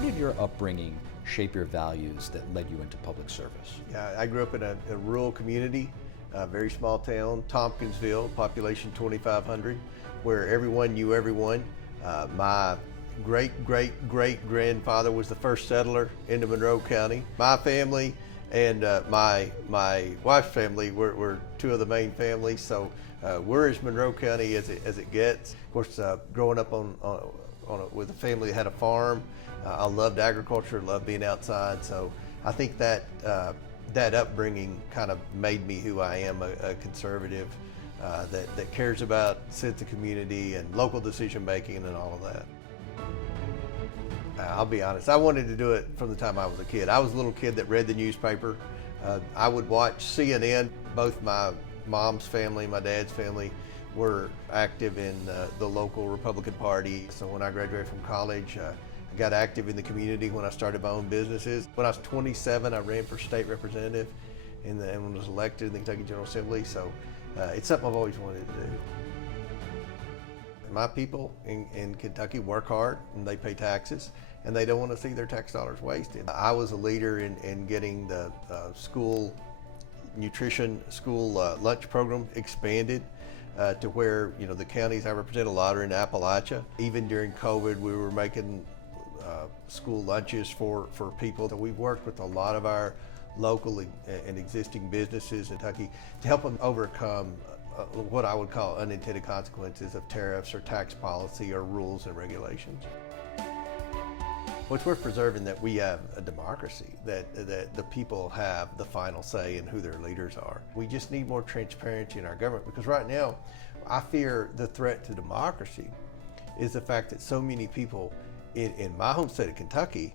did your upbringing shape your values that led you into public service? Yeah, I grew up in a rural community, a very small town, Tompkinsville, population 2,500, where everyone knew everyone. My great-great-great-grandfather was the first settler into Monroe County. My family and my wife's family were two of the main families, so we're as Monroe County as it gets. Of course, growing up with a family that had a farm, I loved agriculture, loved being outside, so I think that that upbringing kind of made me who I am, a conservative that cares about sense of community and local decision making and all of that. I'll be honest, I wanted to do it from the time I was a kid. I was a little kid that read the newspaper. I would watch CNN. Both my mom's family, my dad's family were active in the local Republican Party. So when I graduated from college, I got active in the community when I started my own businesses. When I was 27, I ran for state representative and was elected in the Kentucky General Assembly. So it's something I've always wanted to do. My people in Kentucky work hard and they pay taxes, and they don't want to see their tax dollars wasted. I was a leader in getting the school nutrition, school lunch program expanded to where, you know, the counties I represent a lot are in Appalachia. Even during COVID, we were making school lunches for people. So we've worked with a lot of our local and existing businesses in Kentucky to help them overcome what I would call unintended consequences of tariffs or tax policy or rules and regulations. Well, it's worth preserving that we have a democracy, that the people have the final say in who their leaders are. We just need more transparency in our government, because right now I fear the threat to democracy is the fact that so many people in my home state of Kentucky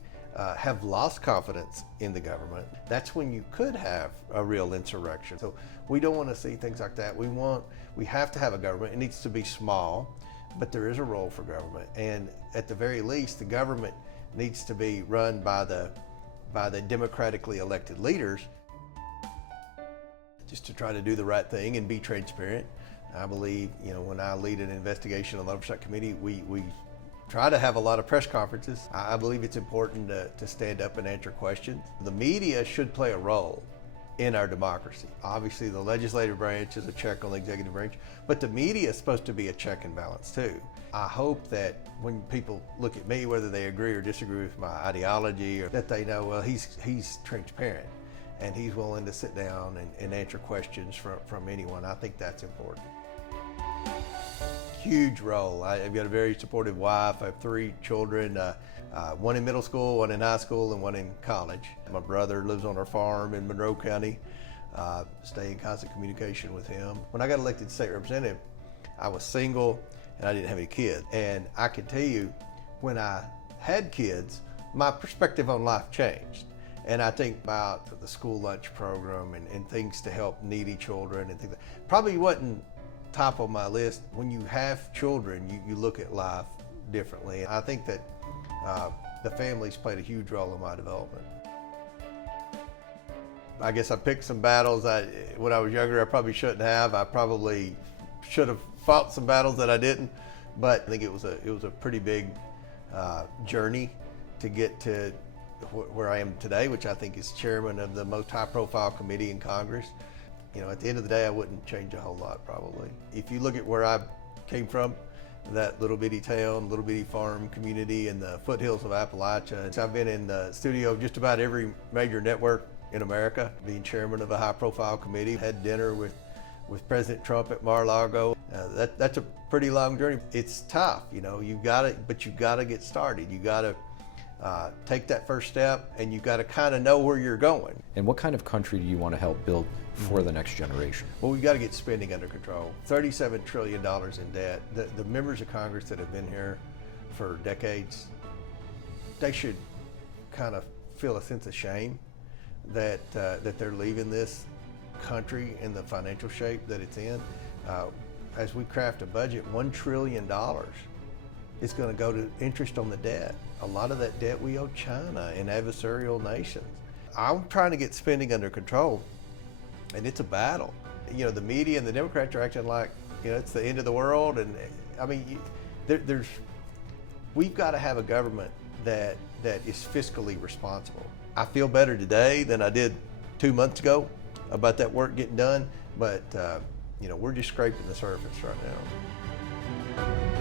have lost confidence in the government. That's when you could have a real insurrection. So we don't want to see things like that. We have to have a government. It needs to be small, but there is a role for government. And at the very least, the government needs to be run by the democratically elected leaders, just to try to do the right thing and be transparent. I believe, you know, when I lead an investigation on the Oversight Committee, we try to have a lot of press conferences. I believe it's important to stand up and answer questions. The media should play a role in our democracy. Obviously, the legislative branch is a check on the executive branch, but the media is supposed to be a check and balance too. I hope that when people look at me, whether they agree or disagree with my ideology, or that they know, well, he's transparent and he's willing to sit down and answer questions from anyone. I think that's important. Huge role. I've got a very supportive wife. I have 3 children, one in middle school, one in high school, and one in college. My brother lives on our farm in Monroe County. Stay in constant communication with him. When I got elected state representative, I was single and I didn't have any kids. And I can tell you, when I had kids, my perspective on life changed. And I think about the school lunch program and things to help needy children and things like that. Probably wasn't top of my list. When you have children, you look at life differently. I think that the family's played a huge role in my development. I guess I picked some battles when I was younger I probably shouldn't have. I probably should have fought some battles that I didn't, but I think it was a pretty big journey to get to where I am today, which I think is chairman of the most high-profile committee in Congress. You know, at the end of the day, I wouldn't change a whole lot, probably. If you look at where I came from, that little bitty town, little bitty farm community in the foothills of Appalachia. I've been in the studio of just about every major network in America, being chairman of a high-profile committee. Had dinner with President Trump at Mar-a-Lago. That's a pretty long journey. It's tough, you know. But you got to get started. You got to take that first step, and you got to kind of know where you're going. And what kind of country do you want to help build for the next generation? Well, we've got to get spending under control. $37 trillion in debt. The members of Congress that have been here for decades, they should kind of feel a sense of shame that they're leaving this country in the financial shape that it's in. As we craft a budget, $1 trillion is going to go to interest on the debt. A lot of that debt we owe China and adversarial nations. I'm trying to get spending under control, and it's a battle. You know, the media and the Democrats are acting like, you know, it's the end of the world. And I mean, we've got to have a government that is fiscally responsible. I feel better today than I did 2 months ago about that work getting done, but we're just scraping the surface right now.